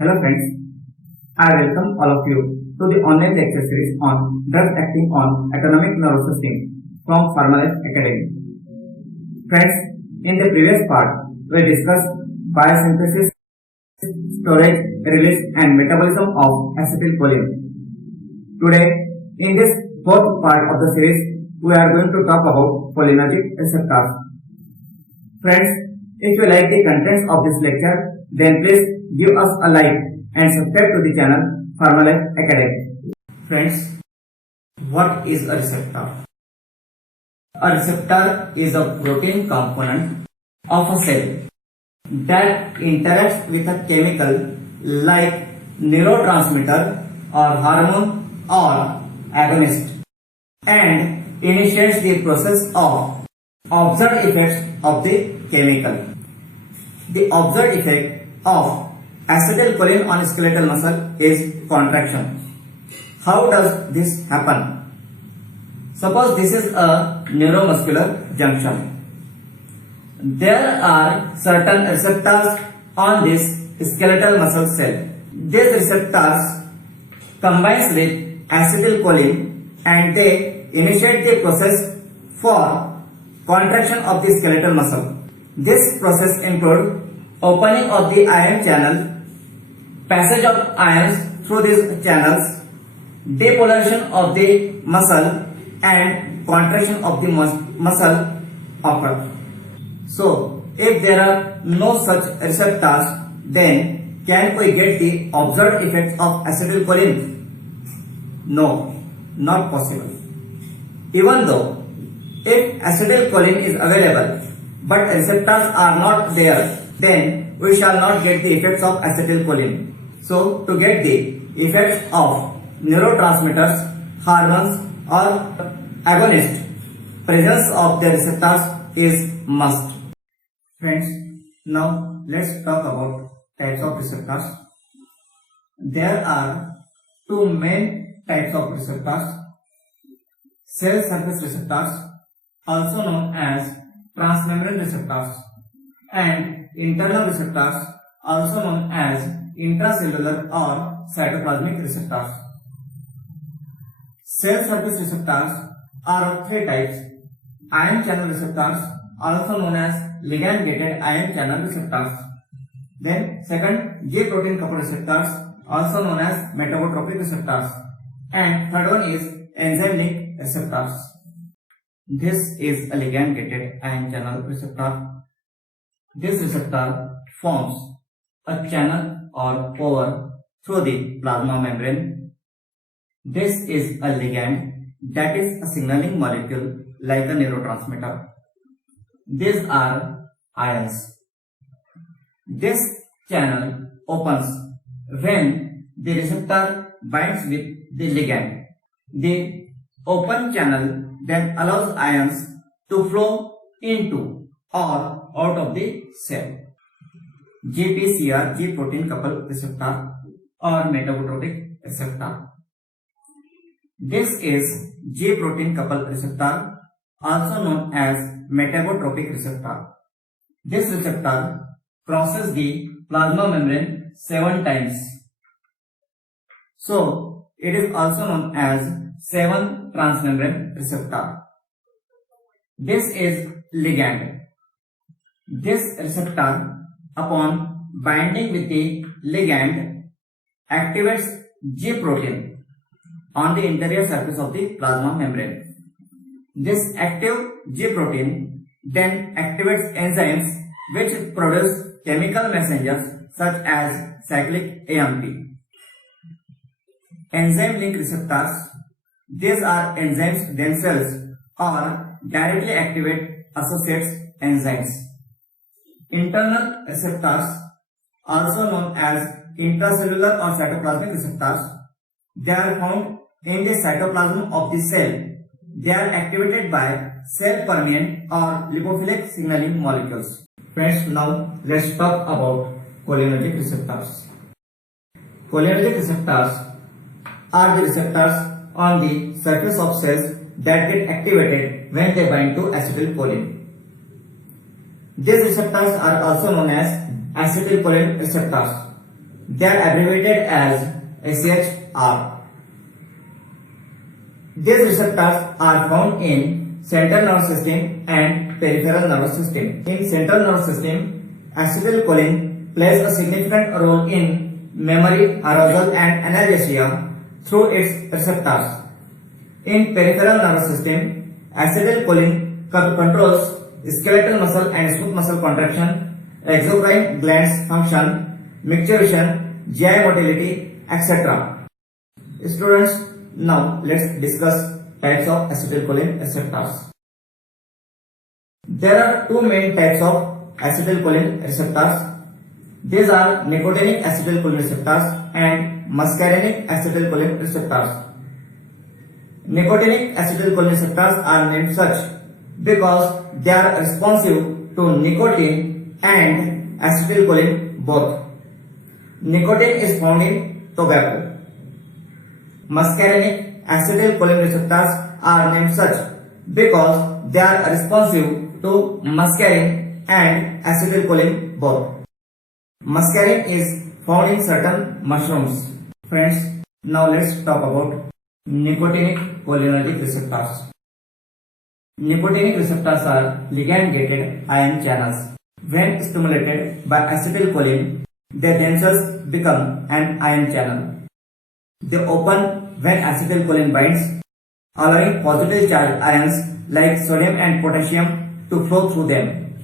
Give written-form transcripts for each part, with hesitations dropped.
Hello friends, I welcome all of you to the online lecture series on drugs acting on autonomic nervous system from Pharmacovigilance Academy. Friends, in the previous part, we discussed biosynthesis, storage, release and metabolism of acetylcholine. Today, in this fourth part of the series, we are going to talk about cholinergic receptors. Friends, if you like the contents of this lecture, then please give us a like and subscribe to the channel Pharmacovigilance Academy. Friends, what is a receptor? A receptor is a protein component of a cell that interacts with a chemical like neurotransmitter or hormone or agonist and initiates the process of observed effects of the chemical. The observed effect of acetylcholine on skeletal muscle is contraction. How does this happen? Suppose this is a neuromuscular junction. There are certain receptors on this skeletal muscle cell. These receptors combine with acetylcholine and they initiate the process for contraction of the skeletal muscle. This process includes opening of the ion channel, passage of ions through these channels, depolarization of the muscle and contraction of the muscle occur. So, if there are no such receptors, then can we get the observed effects of acetylcholine? No, not possible. Even though if acetylcholine is available but receptors are not there, then we shall not get the effects of acetylcholine. So, to get the effects of neurotransmitters, hormones or agonist, presence of the receptors is must. Friends, now let's talk about types of receptors. There are two main types of receptors: cell surface receptors, also known as transmembrane receptors, and internal receptors, also known as intracellular or cytoplasmic receptors. Cell surface receptors are of three types: ion channel receptors, also known as ligand-gated ion channel receptors. Then second, G protein coupled receptors, also known as Metabotropic receptors. And third one is enzyme-linked receptors. This is a ligand-gated ion channel receptor. This receptor forms a channel or pore through the plasma membrane. This is a ligand that is a signaling molecule like a neurotransmitter. These are ions. This channel opens when the receptor binds with the ligand. The open channel then allows ions to flow into or out of the cell. GPCR, G protein coupled receptor or metabotropic receptor. This is G protein coupled receptor, also known as metabotropic receptor. This receptor crosses the plasma membrane 7 times. So, it is also known as 7 transmembrane receptor. This is ligand. This receptor, upon binding with the ligand, activates G protein on the interior surface of the plasma membrane. This active G protein then activates enzymes which produce chemical messengers such as cyclic AMP. Enzyme-linked receptors, these are enzymes themselves or directly activate associates enzymes. Internal receptors, also known as intracellular or cytoplasmic receptors, they are found in the cytoplasm of the cell. They are activated by cell permeant or lipophilic signaling molecules. Friends, now let's talk about cholinergic receptors. Cholinergic receptors are the receptors on the surface of cells that get activated when they bind to acetylcholine. These receptors are also known as acetylcholine receptors. They are abbreviated as ACHR. These receptors are found in central nervous system and peripheral nervous system. In central nervous system, acetylcholine plays a significant role in memory, arousal and analgesia through its receptors. In peripheral nervous system, acetylcholine controls skeletal muscle and smooth muscle contraction, exocrine glands function, micturition, GI motility, etc. Students, now let's discuss types of acetylcholine receptors. There are two main types of acetylcholine receptors. These are nicotinic acetylcholine receptors and muscarinic acetylcholine receptors. Nicotinic acetylcholine receptors are named such because they are responsive to nicotine and acetylcholine both. Nicotine is found in tobacco. Muscarinic acetylcholine receptors are named such because they are responsive to muscarine and acetylcholine both. Muscarine is found in certain mushrooms. Friends, now let's talk about nicotinic cholinergic receptors. Nicotinic receptors are ligand-gated ion channels. When stimulated by acetylcholine, they themselves become an ion channel. They open when acetylcholine binds, allowing positive charged ions like sodium and potassium to flow through them.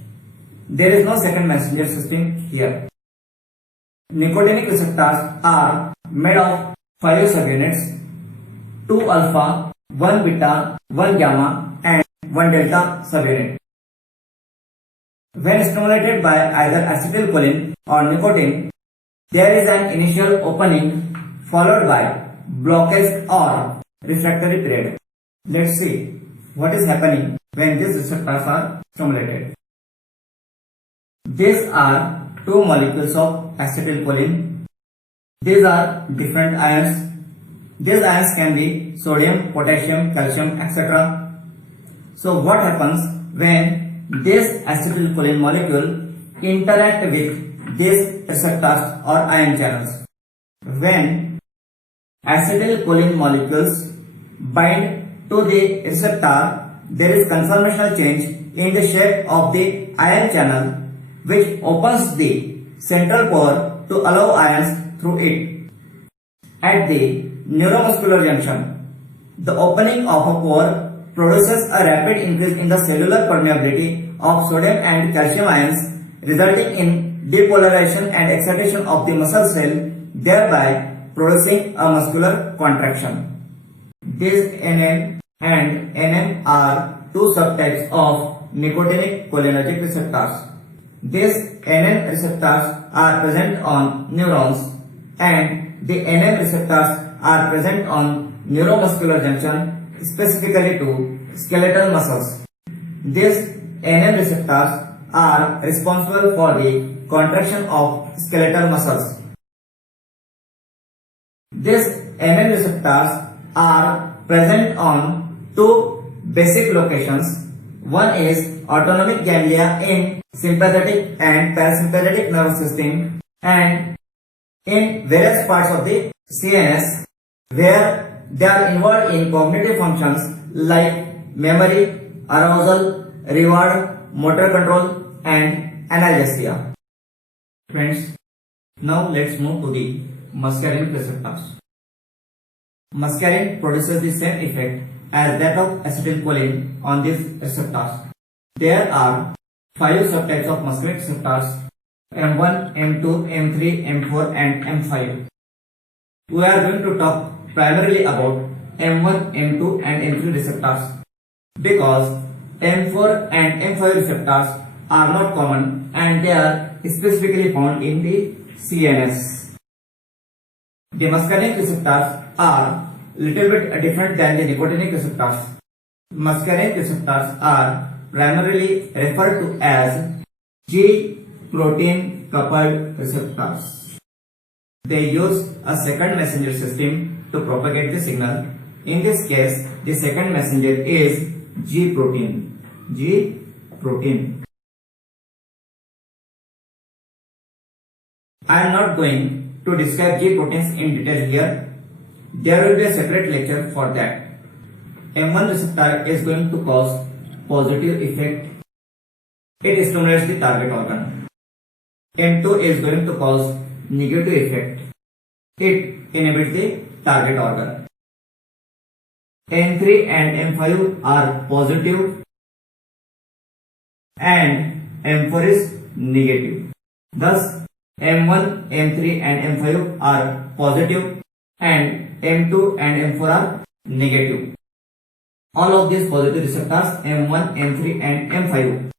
There is no second messenger system here. Nicotinic receptors are made of 5 subunits, 2 alpha, 1 beta, 1 gamma and 1 delta subunit. When stimulated by either acetylcholine or nicotine, there is an initial opening followed by blockage or refractory period. Let's see what is happening when these receptors are stimulated. These are 2 molecules of acetylcholine. These are different ions. These ions can be sodium, potassium, calcium, etc. So what happens when this acetylcholine molecule interact with these receptors or ion channels? When acetylcholine molecules bind to the receptor, there is conformational change in the shape of the ion channel, which opens the central pore to allow ions through it. At the neuromuscular junction, the opening of a pore produces a rapid increase in the cellular permeability of sodium and calcium ions, resulting in depolarization and excitation of the muscle cell, thereby producing a muscular contraction. These NN and NM are 2 subtypes of nicotinic cholinergic receptors. These NN receptors are present on neurons and the NM receptors are present on neuromuscular junction, specifically to skeletal muscles. These NM receptors are responsible for the contraction of skeletal muscles. These NM receptors are present on 2 basic locations. One is autonomic ganglia in sympathetic and parasympathetic nervous system and in various parts of the CNS, where they are involved in cognitive functions like memory, arousal, reward, motor control and analgesia. Friends, now let's move to the muscarinic receptors. Muscarine produces the same effect as that of acetylcholine on these receptors. There are 5 subtypes of muscarinic receptors: M1, M2, M3, M4 and M5. We are going to talk primarily about M1, M2 and M3 receptors because M4 and M5 receptors are not common and they are specifically found in the CNS. The muscarinic receptors are little bit different than the nicotinic receptors. Muscarinic receptors are primarily referred to as G-protein coupled receptors. They use a second messenger system to propagate the signal. In this case, the second messenger is G-protein. I am not going to describe G proteins in detail here. There will be a separate lecture for that. M1 receptor is going to cause positive effect. It stimulates the target organ. M2 is going to cause negative effect. It inhibits the target organ. M3 and M5 are positive and M4 is negative. Thus, M1, M3 and M5 are positive and M2 and M4 are negative. All of these positive receptors M1, M3 and M5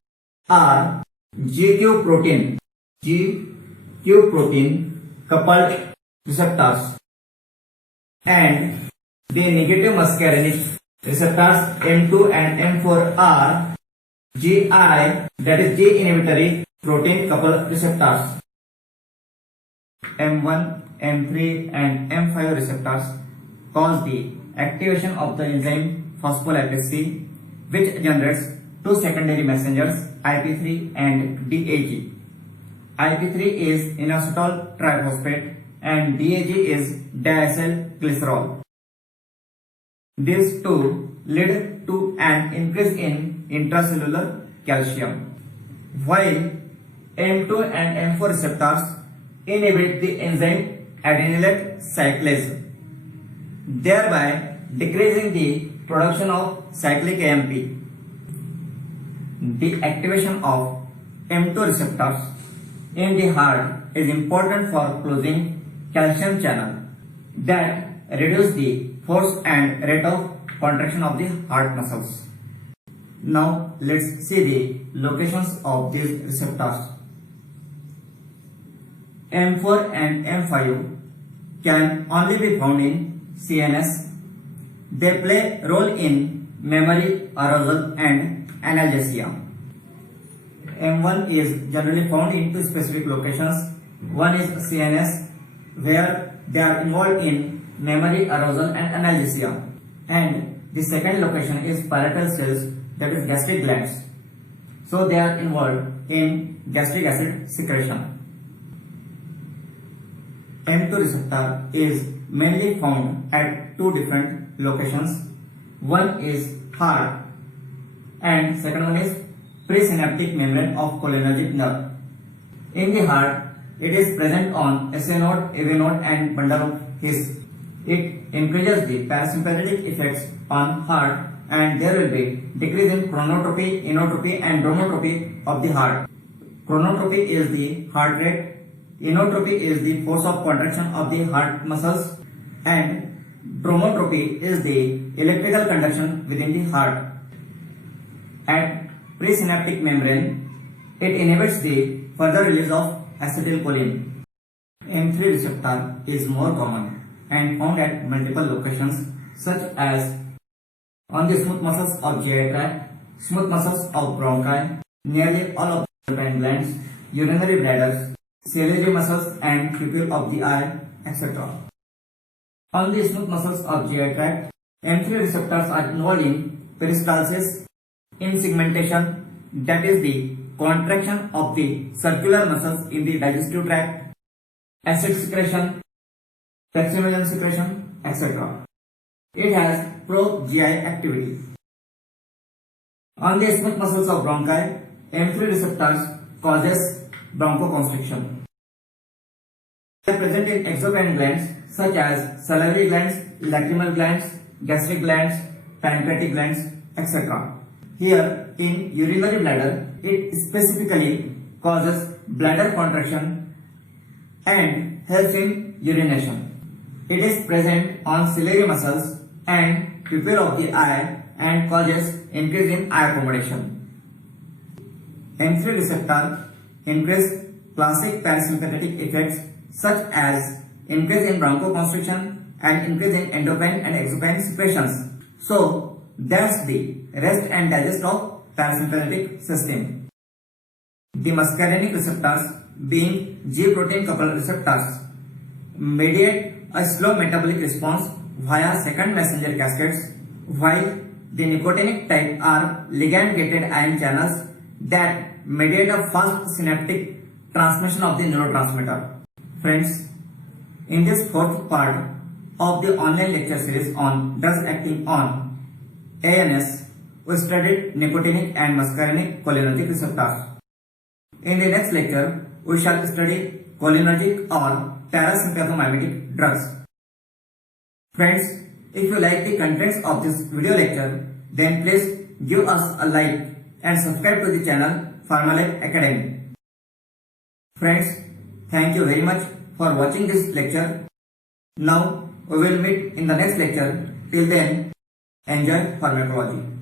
are GQ protein coupled receptors, and the negative muscarinic receptors M2 and M4 are GI, that is G inhibitory protein coupled receptors. M1, M3 and M5 receptors cause the activation of the enzyme phospholipase C, which generates two secondary messengers IP3 and DAG. IP3 is inositol triphosphate and DAG is diacylglycerol. These two lead to an increase in intracellular calcium, while M2 and M4 receptors inhibit the enzyme adenylate cyclase, thereby decreasing the production of cyclic AMP. The activation of M2 receptors in the heart is important for closing calcium channel that reduce the force and rate of contraction of the heart muscles. Now let's see the locations of these receptors. M4 and M5 can only be found in CNS. They play a role in memory, arousal and analgesia. M1 is generally found in two specific locations. One is CNS, where they are involved in memory, arousal and analgesia, and the second location is parietal cells, that is gastric glands. So they are involved in gastric acid secretion. M2 receptor is mainly found at two different locations. One is heart and second one is presynaptic membrane of cholinergic nerve. In the heart, it is present on SA node, AV node and bundle of His. It increases the parasympathetic effects on heart, and there will be decrease in chronotropy, inotropy and dromotropy of the heart. Chronotropy is the heart rate, inotropy is the force of contraction of the heart muscles, and dromotropy is the electrical conduction within the heart. At presynaptic membrane, it inhibits the further release of acetylcholine. M3 receptor is more common and found at multiple locations, such as on the smooth muscles of GI tract, smooth muscles of bronchi, nearly all of the endocrine glands, urinary bladders, ciliary muscles and pupil of the eye, etc. On the smooth muscles of GI tract, M3 receptors are involved in peristalsis, insegmentation, that is the contraction of the circular muscles in the digestive tract, acid secretion, pexinogen secretion, etc. It has pro-GI activity. On the smooth muscles of bronchi, M3 receptors causes bronchoconstriction. They are present in exocrine glands such as salivary glands, lacrimal glands, gastric glands, pancreatic glands, etc. Here in urinary bladder, it specifically causes bladder contraction and helps in urination. It is present on ciliary muscles and pupil of the eye and causes increase in eye accommodation. M3 receptor increase classic parasympathetic effects such as increase in bronchoconstriction and increase in endocrine and exocrine secretions. So that's the rest and digest of parasympathetic system. The muscarinic receptors, being G protein coupled receptors, mediate a slow metabolic response via second messenger cascades, while the nicotinic type are ligand-gated ion channels that mediate a fast synaptic transmission of the neurotransmitter. Friends, In this fourth part of the online lecture series on drugs acting on ANS, we studied nicotinic and muscarinic cholinergic receptors. In the next lecture, we shall study cholinergic or parasympathomimetic drugs. Friends, if you like the contents of this video lecture, then please give us a like and subscribe to the channel Pharmalife Academy. Friends, thank you very much for watching this lecture. Now we will meet in the next lecture. Till then, enjoy pharmacology.